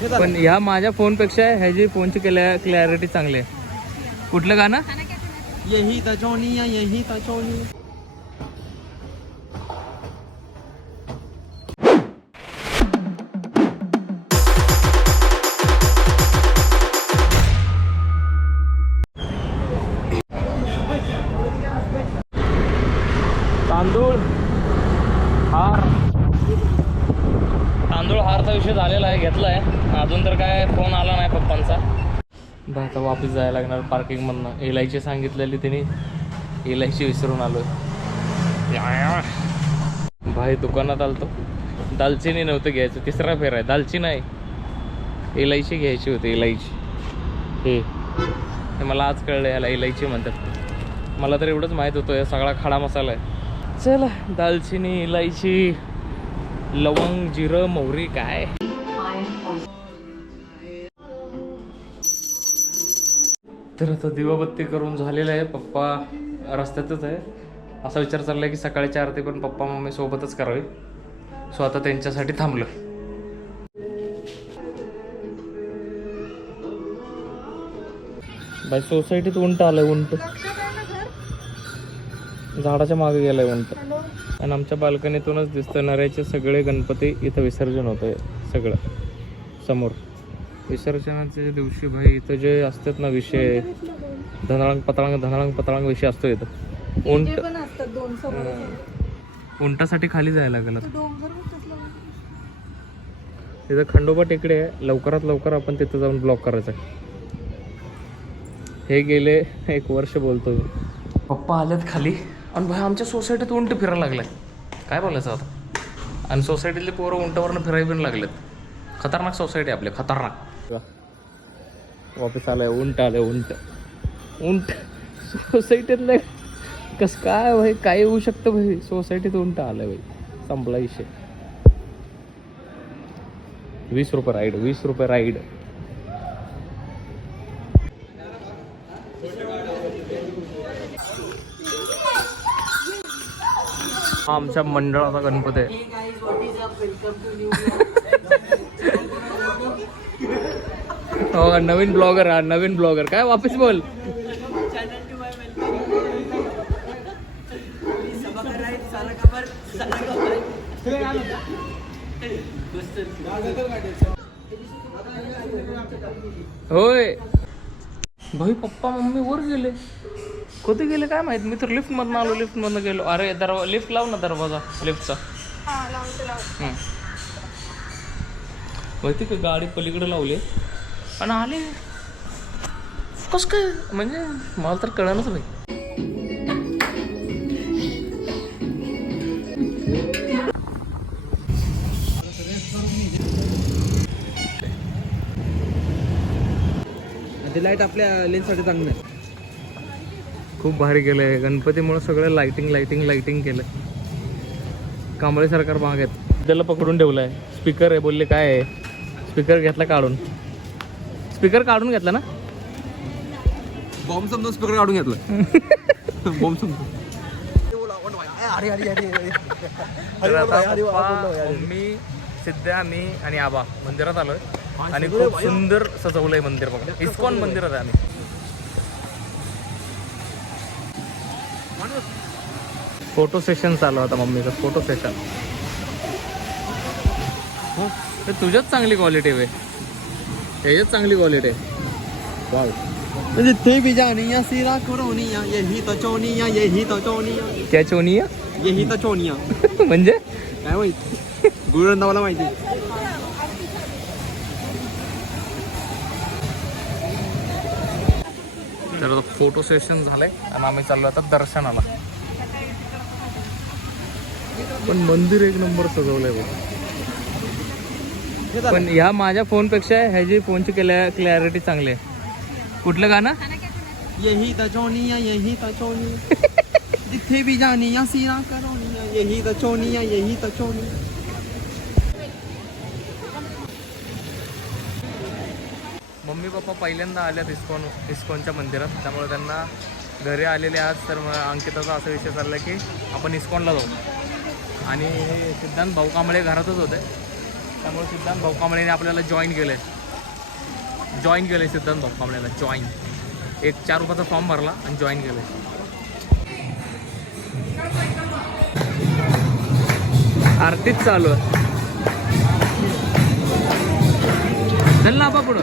पण ह्या माझ्या फोनपेक्षा ह्याची फोनची क्लॅरिटी चांगली आहे. कुठलं गाणं? यही तो चोनिया यही तो चोनिया तांदूळ हार. तांदूळ हारचा विषय झालेला आहे घेतला आहे अजून तर काय फोन आला नाही पप्पांचा. बा आता वापस जायला लागणार पार्किंगमधनं एलायची सांगितलेली त्यांनी एलायची विसरून आलो भाई दुकानात आलतो. दालचिनी नव्हतं घ्यायचं. तिसरा फेर आहे. दालचिनी आहे इलायची घ्यायची होती इलायची हे. मला आज कळलं याला इलायची म्हणतात. मला तर एवढंच माहीत होतं सगळा खडा मसाला आहे. चला दालचिनी इलायची लवंग जिरं मोहरी काय? तर आता दिवाबत्ती करून झालेलं आहे. पप्पा रस्त्यातच आहे. असा विचार चालला आहे की सकाळची आरती पण पप्पा मम्मी सोबतच करावी. सो आता त्यांच्यासाठी थांबलं बाय सोसायटीत उंट आलंय उंट. झाडाच्या मागे गेलाय उंट. आणि आमच्या बाल्कनीतूनच दिसतं नऱ्याचे सगळे गणपती इथं विसर्जन होतंय सगळं. समोर. विसर्जनाच्या दिवशी भाई इथं जे असतात ना विषय धनाळंग पतळांग धनाळंग पतळांग विषय असतो इथं. उंट. उंटासाठी खाली जायला लागलं तिथं खंडोबा टेकडे आहे. लवकरात लवकर आपण तिथं जाऊन ब्लॉक करायचं. आहे हे गेले एक वर्ष बोलतो मी. पप्पा आलेत खाली. आणि भाई आमच्या सोसायटीत उंट फिरायला लागलाय काय बोलायचं आता? आणि सोसायटीतले पोरं उंटावरनं फिरायला पण लागलेत. खतरनाक सोसायटी आपली खतरनाक. वापस आलाय उंट आलंय उंट. उंट. सोसायटीतलं कस काय भाई काय होऊ शकतं भाई? सोसायटीत उंट आलंय भाई. संपला विषय. वीस रुपये राईड वीस रुपये राईड हा आमच्या मंडळाचा गणपती आहे. हो नवीन ब्लॉगर हा नवीन ब्लॉगर काय वापस बोल. होय. भाई पप्पा मम्मी वर गेले. कधी गेले काय माहीत? मी तर लिफ्ट मधनं आलो लिफ्ट मधनं गेलो. अरे दरवा लिफ्ट लाव ना दरवाजा लिफ्टचा हा. माहिती का गाडी पलीकडे लावली. आणि आले. कस काय? म्हणजे मला तर कळणच भाई ते लाइट आपल्या लेन्ससाठी चांगलं आहे. खूप भारी केलंय. गणपतीमुळे सगळं लाइटिंग लाइटिंग लाइटिंग केलंय. कांबळे सरकार आहेत त्याला पकडून ठेवलाय. स्पीकर आहे बोलले काय आहे? स्पीकर घेतला काढून. स्पीकर काढून घेतला ना? बॉम्ब समजून स्पीकर काढून घेतलं. बॉम्ब समजून. अरे अरे मम्मी सिद्ध्या मी आणि आबा मंदिरात आलोय. आणि खूप सुंदर सजवलंय मंदिर बघा. इस्कॉन मंदिरात आहे आम्ही. फोटो सेशन चालू आता मम्मीचं फोटो सेशन ते तुझ्याच चांगली क्वालिटी आहे त्याच्यात चांगली क्वालिटी आहे. वाव जिथे भी जानिया सिरा करोनिया यही तो चोनिया यही तो चोनिया क्या चोनी आहे? यही तो चोनिया म्हणजे? काय माहीत? गुरुरंदावाला माहिती तर आता फोटो सेशन झालंय आणि आम्ही चाललो आता दर्शनाला. पण मंदिर एक नंबर सजवलंय बघ. पण ह्या माझ्या फोनपेक्षा ह्याची फोनची क्लॅरिटी चांगली आहे. कुठलं गाणं? यही तो चोनिया यही तो चोनिया. जिथे भी जानिया सिरा करोनिया यही तो चोनिया यही तो चोनिया. मम्मी पप्पा पहिल्यांदा आल्यात इस्कॉन इस्कॉनच्या मंदिरात. त्यामुळे त्यांना घरी आलेले आज तर मग अंकिताचा असा विषय चालला की आपण इस्कॉनला जाऊ. आणि सिद्धांत भाऊ कांबळे घरातच होते. त्यामुळे सिद्धांत भाऊ कांबळेने आपल्याला जॉईन केलं. आहे जॉईन केलं आहे सिद्धांत भाऊ कांबळेला जॉईन एक चार रुपयाचा फॉर्म भरला आणि जॉईन केलं. आहे आरतीच चालू आहे. चल ना आपा पुढं.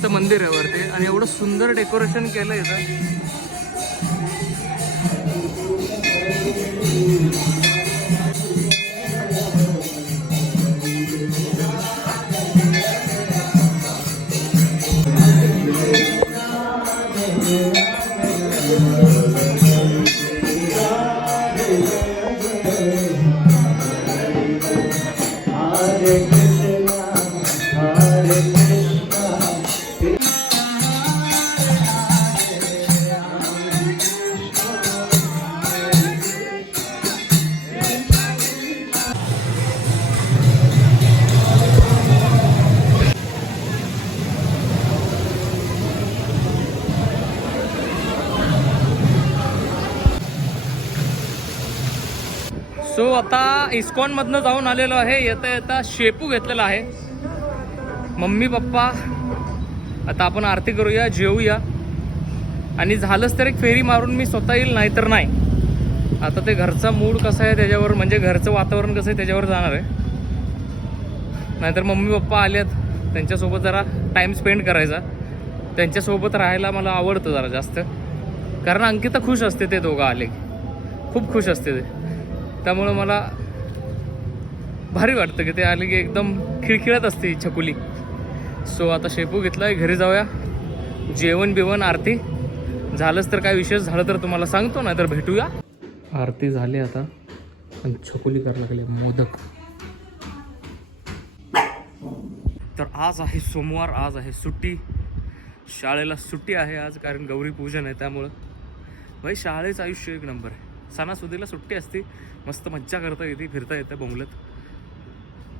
हे मंदिर आहे वरती आणि एवढं सुंदर डेकोरेशन केलं इथं सो आता इस्कॉनमधनं जाऊन आलेलो आहे. येता येता शेपू घेतलेला आहे. मम्मी पप्पा आता आपण आरती करूया जेवूया आणि झालंच तर एक फेरी मारून मी स्वतः येईल नाही तर नाही. आता ते घरचा मूड कसा आहे त्याच्यावर म्हणजे घरचं वातावरण कसं आहे त्याच्यावर जाणार आहे. नाहीतर मम्मी पप्पा आल्यात त्यांच्यासोबत जरा टाईम स्पेंड करायचा. त्यांच्यासोबत राहायला मला आवडतं जरा जास्त. कारण अंकिता खुश असते ते दोघं आले. खूप खुश असते ते. त्यामुळं मला भारी वाटतं की ते आले की एकदम खिळखिळत असते छकुली. सो आता शेपू घेतला आहे घरी जाऊया. जेवण बिवण आरती. झालंच तर काय विशेष झालं तर तुम्हाला सांगतो ना तर भेटूया. आरती झाली आता. आणि छकुली करायला लागली मोदक. तर आज आहे सोमवार आज आहे सुट्टी. शाळेला सुट्टी आहे आज कारण गौरी पूजन आहे त्यामुळं. भाई शाळेचं आयुष्य एक नंबर आहे. सणासुदीला सुट्टी असते. मस्त मज्जा करता येते फिरता येतं बोंबलत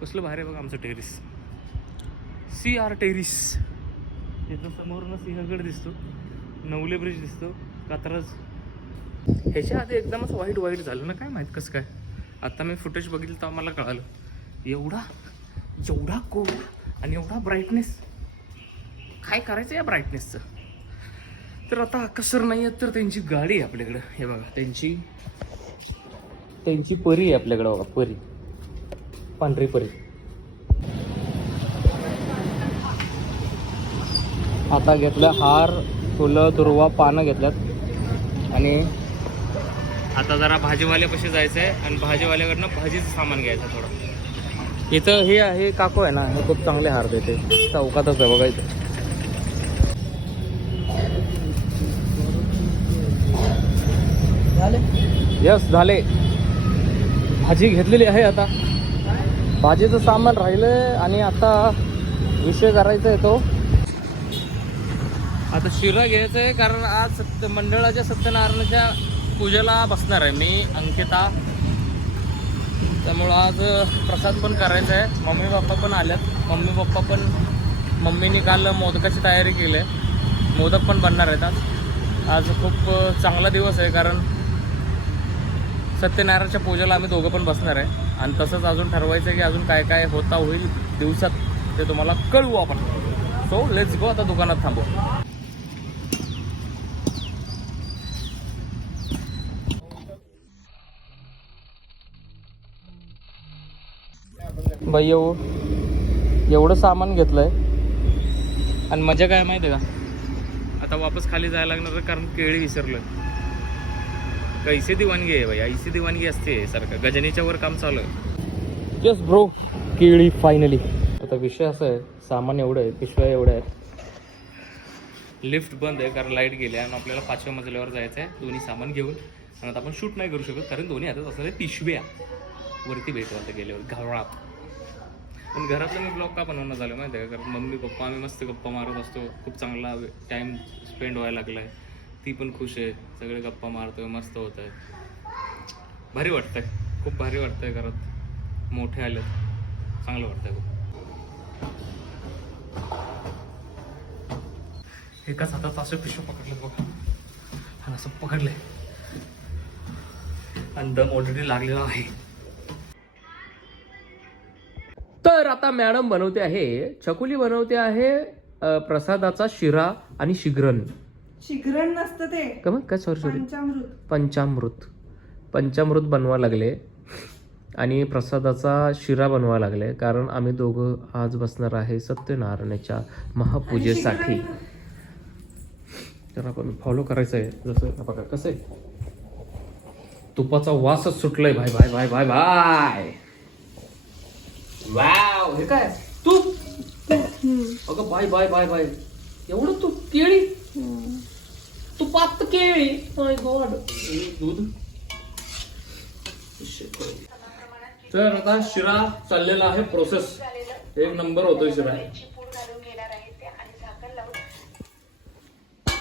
कसलं भारी आहे बघा आमचं टेरिस सी आर टेरिस इथं समोरनं सिंहगड दिसतो. नवले ब्रिज दिसतो. कात्रज. ह्याच्या आधी एकदमच वाईट वाईट झालं ना काय माहीत कसं काय. आता मी फुटेज बघितलं तर मला कळालं. एवढा एवढा कोड आणि एवढा ब्राईटनेस काय करायचं या ब्राईटनेसचं तर आता कसर नाही आहेत तर त्यांची गाडी आहे आपल्याकडं. हे बघा त्यांची त्यांची परी आहे आपल्याकडं बघा परी. पांढरी परी. आता घेतला हार फुलं दुर्वा पानं घेतल्यात. आणि आता जरा भाजीवाल्यापाशी जायचं आहे आणि भाजीवाल्याकडनं भाजीचं सामान घ्यायचं थोडं. इथं हे आहे काकू आहे ना हे खूप चांगले हार देते. चौकातच आहे बघा इथं. यस झाले. भाजी घेतलेली आहे आता. भाजीचं सामान राहिलं आणि आता विषय करायचा आहे तो. आता शिरा घ्यायचं आहे कारण आज सत्य मंडळाच्या सत्यनारायणाच्या पूजेला बसणार आहे मी अंकिता. त्यामुळं आज प्रसाद पण करायचा आहे. मम्मी पप्पा पण आल्यात. मम्मी पप्पा पण मम्मीने काल मोदकाची तयारी केली आहे. मोदक पण बनणार आहेत आज. आज खूप चांगला दिवस आहे कारण सत्यनारायणच्या पूजेला आम्ही दोघं पण बसणार आहे. आणि तसंच अजून ठरवायचं आहे की अजून काय काय होता होईल दिवसात ते तुम्हाला कळवू आपण. सो लेट्स गो आता दुकानात थांबू. भाई येऊ. एवढं सामान घेतलंय. आणि मजा काय माहिती आहे का? आता वापस खाली जायला लागणार कारण केळी विसरलोय. कैसे दिवाणगी आहे भाई? ऐसी दिवाणगी असते सारखं. गजनीच्या वर काम चालू आहे. जस्ट ब्रो केळी फायनली आता विषय असा आहे सामान एवढं आहे पिशव्या एवढ्या आहेत. लिफ्ट बंद आहे कारण लाइट गेली आणि आपल्याला पाचव्या मजल्यावर जायचं आहे दोन्ही सामान घेऊन. आणि आता आपण शूट नाही करू शकत कारण दोन्ही हातात असणारे पिशव्या वरती भेटू आता गेल्यावर. घरात पण घरातलं मी ब्लॉग का बनवणं झालं माहिती आहे का? कारण मम्मी पप्पा आम्ही मस्त गप्पा मारत असतो. खूप चांगला टाईम स्पेंड व्हायला लागला आहे ती पण खुश आहे. सगळे गप्पा मारतोय मस्त होत आहे भारी वाटतंय. खूप भारी वाटतंय घरात. मोठे आले चांगलं वाटतंय खूप. एकाच हातात असं पिशव पकडलं बघा. आणि असं पकडलंय. आणि दम ऑलरेडी लागलेला आहे. तर आता मॅडम बनवते आहे चकुली बनवते आहे प्रसादाचा शिरा आणि शिग्रण. शिग्रण नसतं ते. का मग? काय सॉरी सॉरी पंचामृत. पंचामृत. पंचामृत बनवा लागले आणि प्रसादाचा शिरा बनवा लागले कारण आम्ही दोघं आज बसणार आहे सत्यनारायणाच्या महापूजेसाठी. तर आपण फॉलो करायचं आहे जसं बघा कसं आहे? तुपाचा वासच सुटलाय. भाई भाई भाई भाई भाय वाव हे काय? तूप. अगं बाय बाय बाय बाय. एवढं तूप केळी? तुपात केळी माय गॉड दूध? तर आता शिरा चाललेला आहे प्रोसेस एक नंबर होतोय शिरा.